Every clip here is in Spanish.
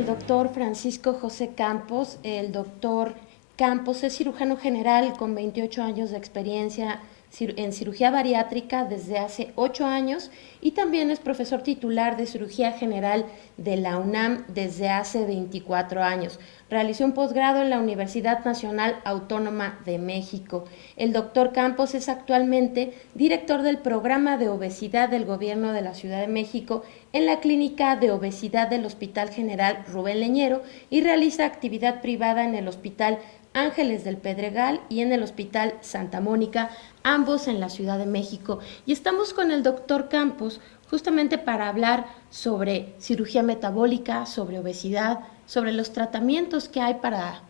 el doctor Francisco José Campos. El doctor Campos es cirujano general con 28 años de experiencia en cirugía bariátrica desde hace 8 años y también es profesor titular de cirugía general de la UNAM desde hace 24 años. Realizó un posgrado en la Universidad Nacional Autónoma de México. El doctor Campos es actualmente director del programa de obesidad del Gobierno de la Ciudad de México en la Clínica de Obesidad del Hospital General Rubén Leñero y realiza actividad privada en el Hospital Ángeles del Pedregal y en el Hospital Santa Mónica, ambos en la Ciudad de México. Y estamos con el doctor Campos justamente para hablar sobre cirugía metabólica, sobre obesidad, sobre los tratamientos que hay para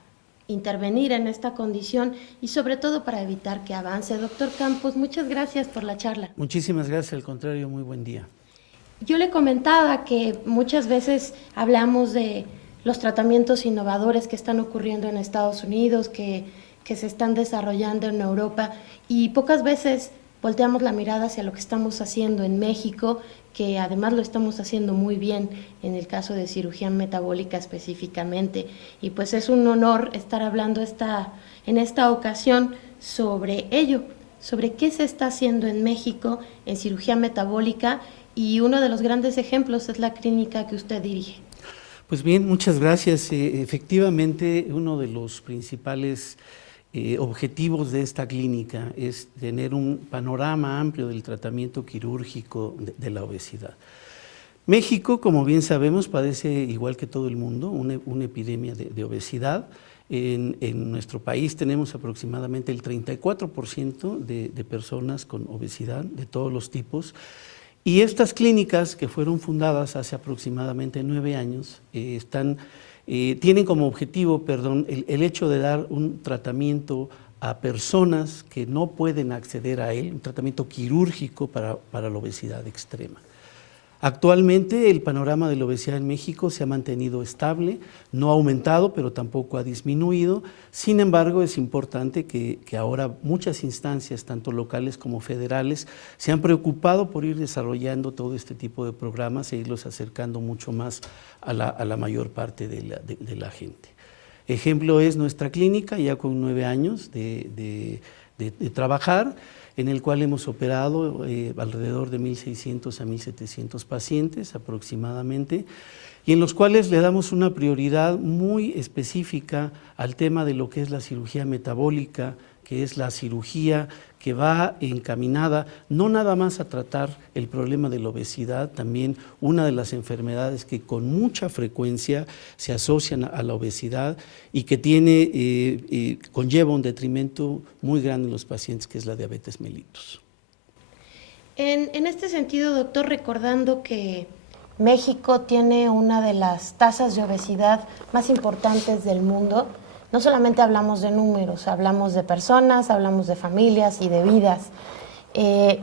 intervenir en esta condición y sobre todo para evitar que avance. Doctor Campos, muchas gracias por la charla. Muchísimas gracias, al contrario, muy buen día. Yo le comentaba que muchas veces hablamos de los tratamientos innovadores que están ocurriendo en Estados Unidos, que se están desarrollando en Europa y pocas veces volteamos la mirada hacia lo que estamos haciendo en México, que además lo estamos haciendo muy bien en el caso de cirugía metabólica específicamente. Y pues es un honor estar hablando en esta ocasión sobre ello, sobre qué se está haciendo en México en cirugía metabólica y uno de los grandes ejemplos es la clínica que usted dirige. Pues bien, muchas gracias. Efectivamente, uno de los principales objetivos de esta clínica es tener un panorama amplio del tratamiento quirúrgico de la obesidad. México, como bien sabemos, padece, igual que todo el mundo, una epidemia de obesidad. En nuestro país tenemos aproximadamente el 34% de personas con obesidad de todos los tipos. Y estas clínicas, que fueron fundadas hace aproximadamente 9 años, tienen como objetivo, el hecho de dar un tratamiento a personas que no pueden acceder a él, un tratamiento quirúrgico para la obesidad extrema. Actualmente el panorama de la obesidad en México se ha mantenido estable, no ha aumentado, pero tampoco ha disminuido. Sin embargo, es importante que ahora muchas instancias, tanto locales como federales, se han preocupado por ir desarrollando todo este tipo de programas e irlos acercando mucho más a la mayor parte de la gente. Ejemplo es nuestra clínica, ya con 9 años de trabajar, en el cual hemos operado alrededor de 1.600 a 1.700 pacientes aproximadamente, y en los cuales le damos una prioridad muy específica al tema de lo que es la cirugía metabólica, que es la cirugía que va encaminada no nada más a tratar el problema de la obesidad, también una de las enfermedades que con mucha frecuencia se asocian a la obesidad y que conlleva un detrimento muy grande en los pacientes, que es la diabetes mellitus. En este sentido, doctor, recordando que México tiene una de las tasas de obesidad más importantes del mundo, no solamente hablamos de números, hablamos de personas, hablamos de familias y de vidas. 7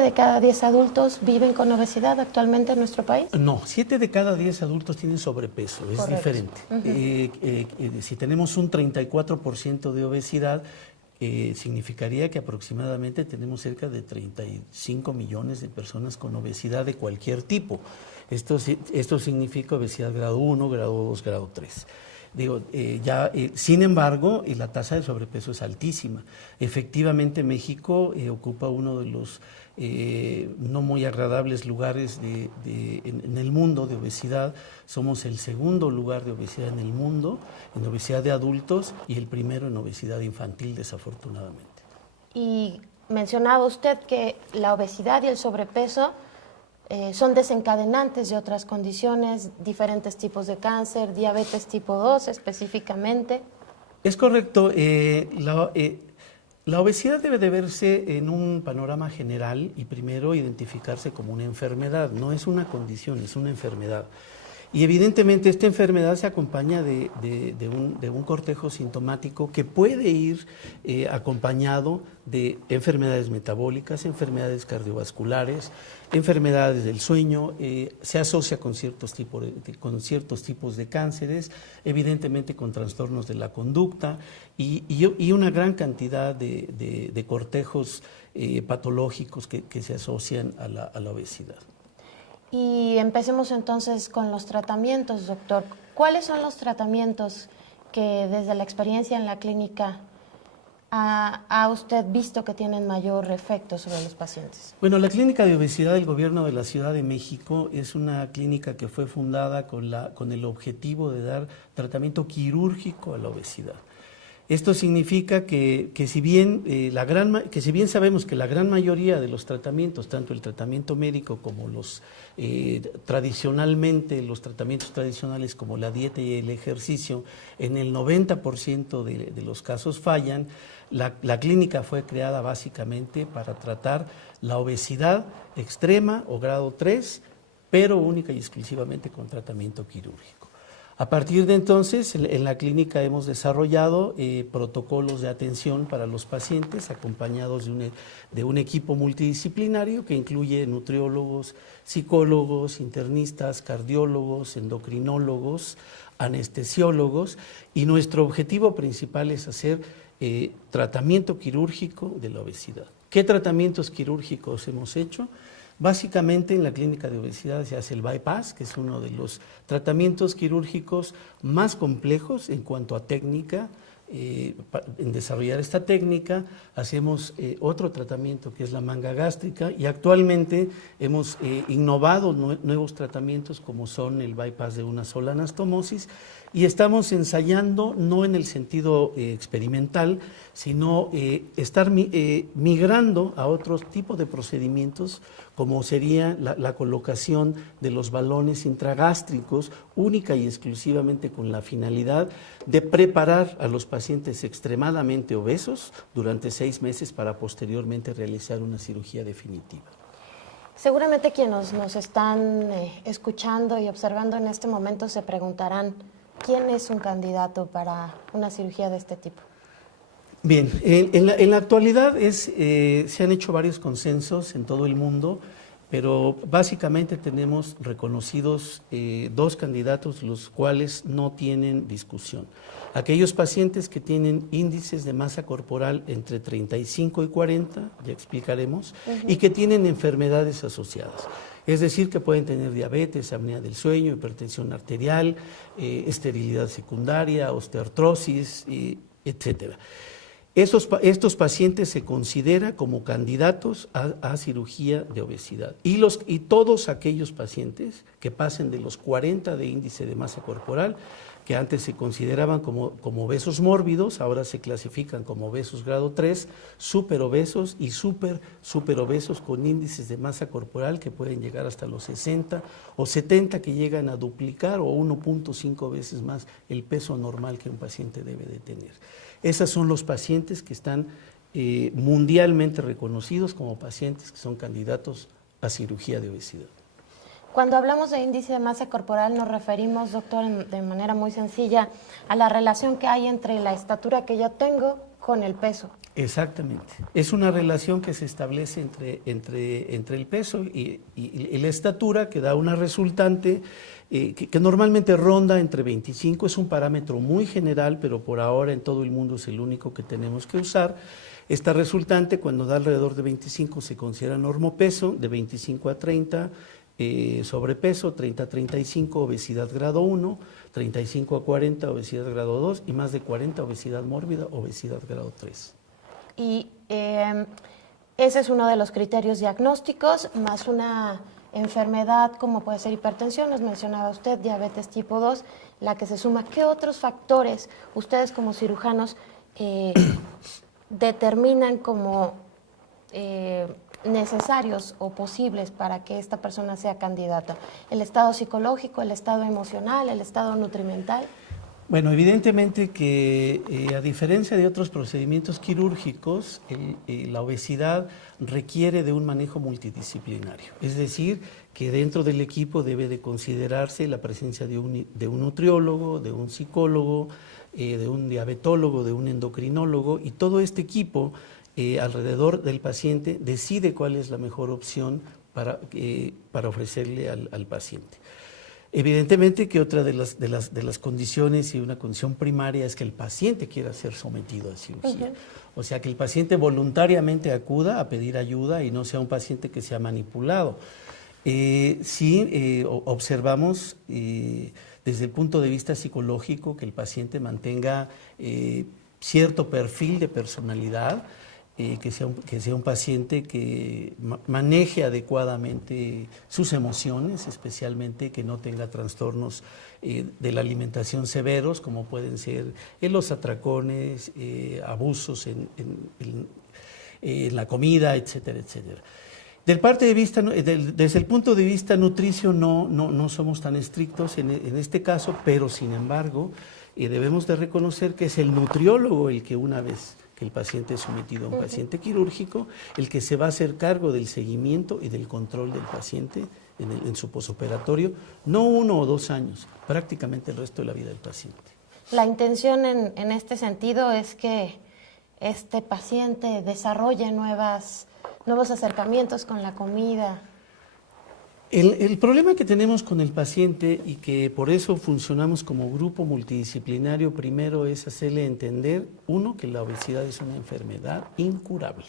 de cada 10 adultos viven con obesidad actualmente en nuestro país. No, 7 de cada 10 adultos tienen sobrepeso, es diferente. Si tenemos un 34% de obesidad, significaría que aproximadamente tenemos cerca de 35 millones de personas con obesidad de cualquier tipo. Esto significa obesidad grado 1, grado 2, grado 3. Sin embargo, la tasa de sobrepeso es altísima. Efectivamente, México ocupa uno de los no muy agradables lugares en el mundo de obesidad. Somos el segundo lugar de obesidad en el mundo, en obesidad de adultos, y el primero en obesidad infantil, desafortunadamente. Y mencionaba usted que la obesidad y el sobrepeso son desencadenantes de otras condiciones, diferentes tipos de cáncer, diabetes tipo 2 específicamente. Es correcto. La obesidad debe de verse en un panorama general y primero identificarse como una enfermedad. No es una condición, es una enfermedad. Y evidentemente esta enfermedad se acompaña de un cortejo sintomático que puede ir acompañado de enfermedades metabólicas, enfermedades cardiovasculares, enfermedades del sueño, se asocia con ciertos tipos de cánceres, evidentemente con trastornos de la conducta y una gran cantidad de cortejos patológicos que se asocian a la obesidad. Y empecemos entonces con los tratamientos, doctor. ¿Cuáles son los tratamientos que desde la experiencia en la clínica ha usted visto que tienen mayor efecto sobre los pacientes? Bueno, la Clínica de Obesidad del Gobierno de la Ciudad de México es una clínica que fue fundada con el objetivo de dar tratamiento quirúrgico a la obesidad. Esto significa que si bien sabemos que la gran mayoría de los tratamientos, tanto el tratamiento médico como los tratamientos tradicionales como la dieta y el ejercicio, en el 90% de los casos fallan, la clínica fue creada básicamente para tratar la obesidad extrema o grado 3, pero única y exclusivamente con tratamiento quirúrgico. A partir de entonces, en la clínica hemos desarrollado protocolos de atención para los pacientes acompañados de un equipo multidisciplinario que incluye nutriólogos, psicólogos, internistas, cardiólogos, endocrinólogos, anestesiólogos, y nuestro objetivo principal es hacer tratamiento quirúrgico de la obesidad. ¿Qué tratamientos quirúrgicos hemos hecho? Básicamente en la clínica de obesidad se hace el bypass, que es uno de los tratamientos quirúrgicos más complejos en cuanto a técnica. En desarrollar esta técnica hacemos otro tratamiento que es la manga gástrica, y actualmente hemos innovado nuevos tratamientos como son el bypass de una sola anastomosis, y estamos ensayando no en el sentido experimental, sino estar migrando a otros tipos de procedimientos como sería la colocación de los balones intragástricos única y exclusivamente con la finalidad de preparar a los pacientes extremadamente obesos durante 6 meses para posteriormente realizar una cirugía definitiva. Seguramente quienes nos están escuchando y observando en este momento se preguntarán, ¿quién es un candidato para una cirugía de este tipo? Bien, en la actualidad se han hecho varios consensos en todo el mundo, pero básicamente tenemos reconocidos 2 candidatos, los cuales no tienen discusión. Aquellos pacientes que tienen índices de masa corporal entre 35 y 40, ya explicaremos, y que tienen enfermedades asociadas. Es decir, que pueden tener diabetes, apnea del sueño, hipertensión arterial, esterilidad secundaria, osteoartrosis, etcétera. Estos pacientes se consideran como candidatos a cirugía de obesidad, y todos aquellos pacientes que pasen de los 40 de índice de masa corporal, que antes se consideraban como obesos mórbidos, ahora se clasifican como obesos grado 3, superobesos y superobesos con índices de masa corporal que pueden llegar hasta los 60 o 70, que llegan a duplicar o 1.5 veces más el peso normal que un paciente debe de tener. Esos son los pacientes que están mundialmente reconocidos como pacientes que son candidatos a cirugía de obesidad. Cuando hablamos de índice de masa corporal nos referimos, doctor, de manera muy sencilla, a la relación que hay entre la estatura que yo tengo con el peso. Exactamente. Es una relación que se establece entre el peso y la estatura, que da una resultante que normalmente ronda entre 25, es un parámetro muy general, pero por ahora en todo el mundo es el único que tenemos que usar. Esta resultante, cuando da alrededor de 25, se considera normopeso, de 25 a 30, sobrepeso, 30 a 35, obesidad grado 1, 35 a 40, obesidad grado 2, y más de 40, obesidad mórbida, obesidad grado 3. Y ese es uno de los criterios diagnósticos, más una enfermedad como puede ser hipertensión, nos mencionaba usted, diabetes tipo 2, la que se suma. ¿Qué otros factores ustedes como cirujanos determinan como necesarios o posibles para que esta persona sea candidata? ¿El estado psicológico, el estado emocional, el estado nutrimental? Bueno, evidentemente que a diferencia de otros procedimientos quirúrgicos, la obesidad requiere de un manejo multidisciplinario. Es decir, que dentro del equipo debe de considerarse la presencia de un nutriólogo, de un psicólogo, de un diabetólogo, de un endocrinólogo, y todo este equipo alrededor del paciente decide cuál es la mejor opción para ofrecerle al paciente. Evidentemente que otra de las condiciones, y una condición primaria, es que el paciente quiera ser sometido a cirugía. O sea, que el paciente voluntariamente acuda a pedir ayuda y no sea un paciente que sea manipulado. Observamos desde el punto de vista psicológico que el paciente mantenga cierto perfil de personalidad, que sea un paciente que maneje adecuadamente sus emociones, especialmente que no tenga trastornos de la alimentación severos, como pueden ser los atracones, abusos en la comida, etcétera, etcétera. Desde el punto de vista nutricio no somos tan estrictos en este caso, pero sin embargo debemos de reconocer que es el nutriólogo el que, una vez que el paciente es sometido a un paciente quirúrgico, el que se va a hacer cargo del seguimiento y del control del paciente en su posoperatorio, no 1 o 2 años, prácticamente el resto de la vida del paciente. La intención en este sentido es que este paciente desarrolle nuevos acercamientos con la comida. El problema que tenemos con el paciente, y que por eso funcionamos como grupo multidisciplinario, primero es hacerle entender, uno, que la obesidad es una enfermedad incurable,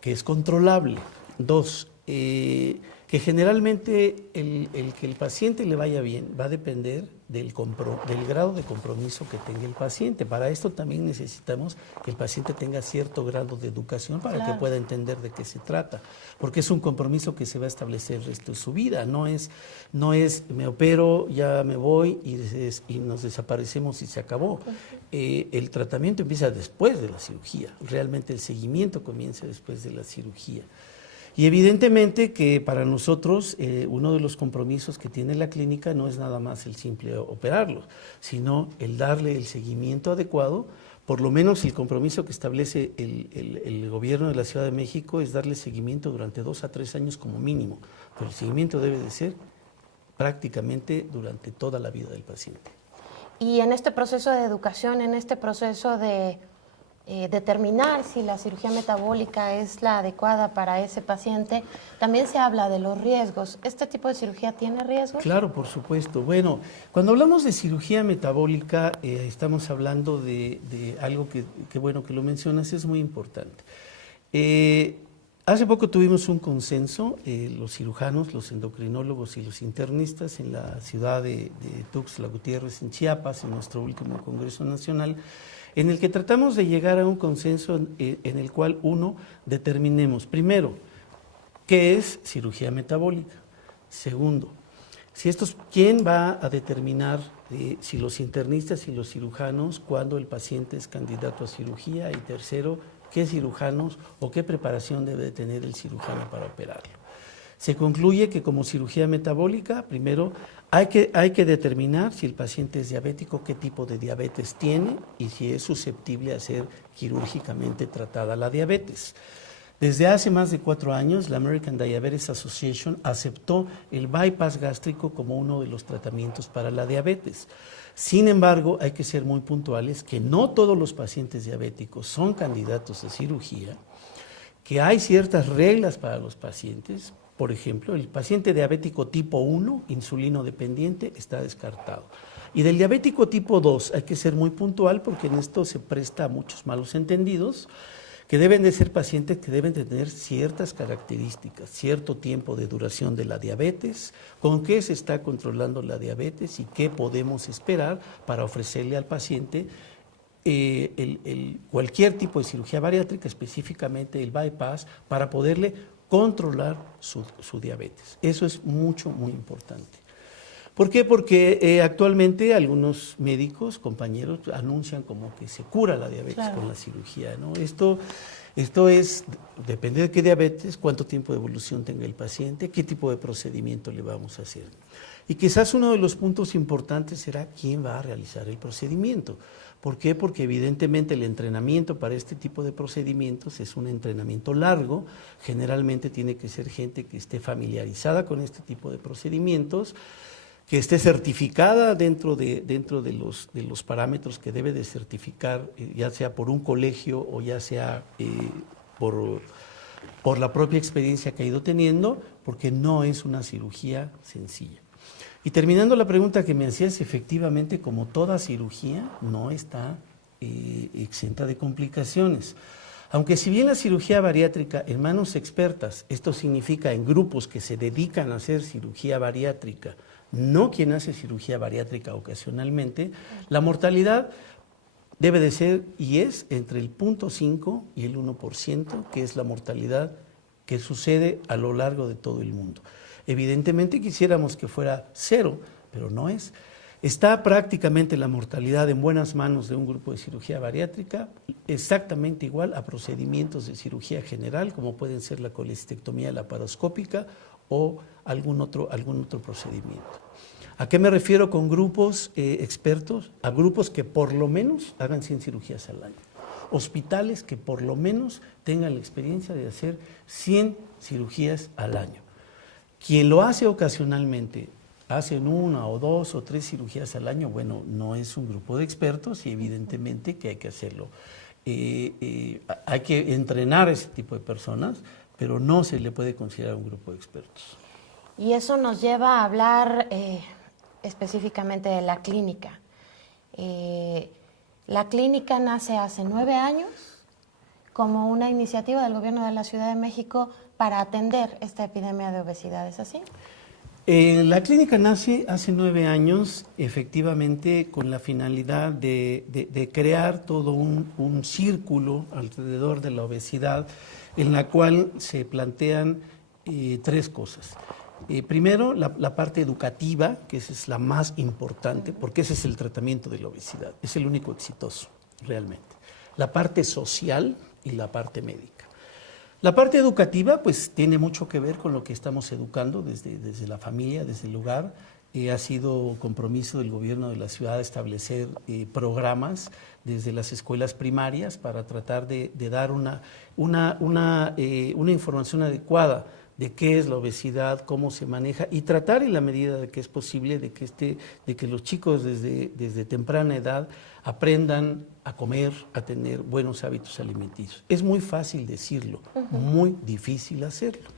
que es controlable. 2, que generalmente el que el paciente le vaya bien va a depender del grado de compromiso que tenga el paciente. Para esto también necesitamos que el paciente tenga cierto grado de educación para que pueda entender de qué se trata, porque es un compromiso que se va a establecer el resto de su vida. No es me opero, ya me voy y nos desaparecemos y se acabó. El tratamiento empieza después de la cirugía, realmente el seguimiento comienza después de la cirugía. Y evidentemente que para nosotros uno de los compromisos que tiene la clínica no es nada más el simple operarlo, sino el darle el seguimiento adecuado. Por lo menos el compromiso que establece el gobierno de la Ciudad de México es darle seguimiento durante 2 a 3 años como mínimo, pero el seguimiento debe de ser prácticamente durante toda la vida del paciente. Y en este proceso de educación, en este proceso de determinar si la cirugía metabólica es la adecuada para ese paciente, también se habla de los riesgos. ¿Este tipo de cirugía tiene riesgos? Claro, por supuesto. Bueno, cuando hablamos de cirugía metabólica, estamos hablando de algo que bueno que lo mencionas, es muy importante. Hace poco tuvimos un consenso, los cirujanos, los endocrinólogos y los internistas en la ciudad de Tuxtla Gutiérrez, en Chiapas, en nuestro último Congreso Nacional, en el que tratamos de llegar a un consenso en el cual, uno, determinemos, primero, qué es cirugía metabólica. Segundo, ¿quién va a determinar si los internistas y los cirujanos cuando el paciente es candidato a cirugía? Y tercero, ¿qué cirujanos o qué preparación debe de tener el cirujano para operarlo? Se concluye que como cirugía metabólica, primero hay que determinar si el paciente es diabético, qué tipo de diabetes tiene y si es susceptible a ser quirúrgicamente tratada la diabetes. Desde hace más de 4 años, la American Diabetes Association aceptó el bypass gástrico como uno de los tratamientos para la diabetes. Sin embargo, hay que ser muy puntuales que no todos los pacientes diabéticos son candidatos a cirugía, que hay ciertas reglas para los pacientes. Por ejemplo, el paciente diabético tipo 1, insulino dependiente, está descartado. Y del diabético tipo 2 hay que ser muy puntual porque en esto se presta a muchos malos entendidos, que deben de ser pacientes que deben de tener ciertas características, cierto tiempo de duración de la diabetes, con qué se está controlando la diabetes y qué podemos esperar para ofrecerle al paciente cualquier tipo de cirugía bariátrica, específicamente el bypass, para poderle controlar su diabetes. Eso es muy importante. ¿Por qué? Porque actualmente algunos médicos, compañeros, anuncian como que se cura la diabetes con la cirugía, ¿no? Esto es, depende de qué diabetes, cuánto tiempo de evolución tenga el paciente, qué tipo de procedimiento le vamos a hacer. Y quizás uno de los puntos importantes será quién va a realizar el procedimiento. ¿Por qué? Porque evidentemente el entrenamiento para este tipo de procedimientos es un entrenamiento largo, generalmente tiene que ser gente que esté familiarizada con este tipo de procedimientos, que esté certificada dentro de los parámetros que debe de certificar, ya sea por un colegio o ya sea por la propia experiencia que ha ido teniendo, porque no es una cirugía sencilla. Y terminando la pregunta que me hacías, efectivamente, como toda cirugía, no está exenta de complicaciones. Aunque si bien la cirugía bariátrica en manos expertas, esto significa en grupos que se dedican a hacer cirugía bariátrica, no quien hace cirugía bariátrica ocasionalmente, la mortalidad debe de ser y es entre el 0.5 y el 1%, que es la mortalidad que sucede a lo largo de todo el mundo. Evidentemente quisiéramos que fuera cero, pero no es. Está prácticamente la mortalidad en buenas manos de un grupo de cirugía bariátrica, exactamente igual a procedimientos de cirugía general, como pueden ser la colestectomía laparoscópica o algún otro procedimiento. ¿A qué me refiero con grupos expertos? A grupos que por lo menos hagan 100 cirugías al año. Hospitales que por lo menos tengan la experiencia de hacer 100 cirugías al año. Quien lo hace ocasionalmente, hacen 1 o 2 o 3 cirugías al año, bueno, no es un grupo de expertos y evidentemente que hay que hacerlo. Hay que entrenar a ese tipo de personas, pero no se le puede considerar un grupo de expertos. Y eso nos lleva a hablar específicamente de la clínica. La clínica nace hace 9 años como una iniciativa del gobierno de la Ciudad de México para atender esta epidemia de obesidad, ¿es así? La clínica nace hace 9 años, efectivamente, con la finalidad de crear todo un círculo alrededor de la obesidad, en la cual se plantean 3 cosas. Primero, la parte educativa, que esa es la más importante, porque ese es el tratamiento de la obesidad, es el único exitoso, realmente. La parte social y la parte médica. La parte educativa, pues, tiene mucho que ver con lo que estamos educando desde la familia, desde el hogar. Ha sido compromiso del gobierno de la ciudad establecer programas desde las escuelas primarias para tratar de dar una información adecuada de qué es la obesidad, cómo se maneja y tratar en la medida de que es posible de que los chicos desde temprana edad aprendan a comer, a tener buenos hábitos alimenticios. Es muy fácil decirlo, muy difícil hacerlo.